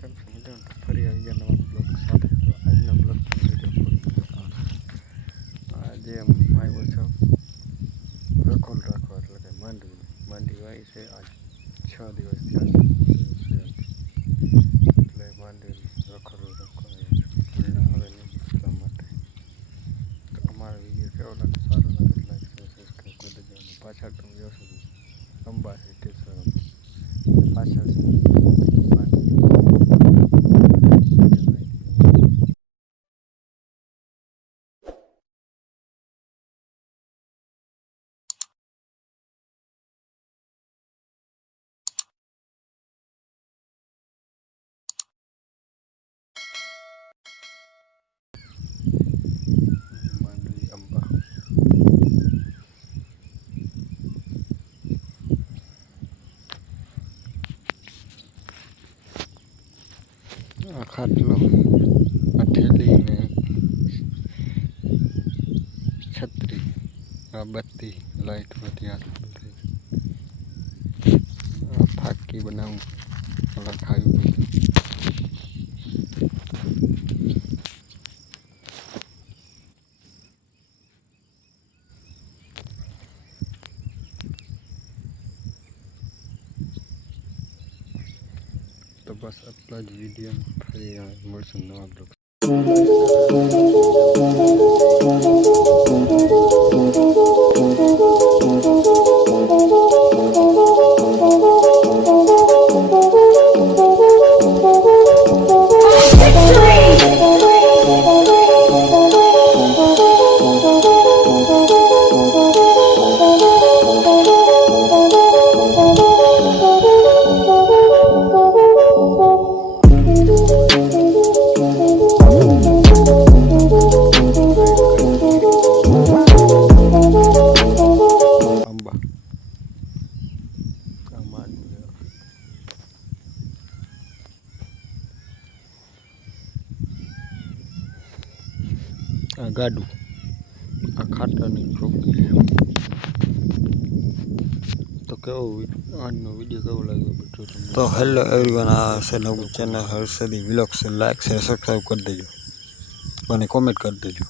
કેમ છો મજામાં? ફરી આવી ગયા નવા બ્લોગ સાથે. તો આજના બ્લોગ આજે આવ્યો છો રખોલ રાખવા, એટલે કે માંડવી વાવી છે. આજ 6 દિવસ થયા છે, એટલે માંડવી રખોલ રાખવા ઘણા આવે નહીં એટલા માટે. તો અમારો વિડીયો કેવો લાગે, સારો લાગે લાઈક શેર સબસ્ક્રાઈબ કરી દેજો. અને પાછળ તમે જોશો અંબા છે ટેસર પાછળ છે માંડવી અંબા. આ ખાટલો, આ ઠેલી ને છત્રી, આ બત્તી લાઈટ બધી હાથમાં થઈ. આ ફાકી બનાવું ઓલા ખાયું. તો બસ આટલા જ વિડીયો. ફરી મળશું નવા બ્લોગ. આ ગાડું, આ ખાટલાની ચોકી. તો કેવો આજનો વિડીયો કેવો લાગ્યો બધું તમને? તો હેલો એવરીવન, આ છે નવું ચેનલ હર્ષદી વ્લોગ્સ. લાઈક છે, સબસ્ક્રાઈબ કરી દેજો અને કોમેન્ટ કરી દેજો.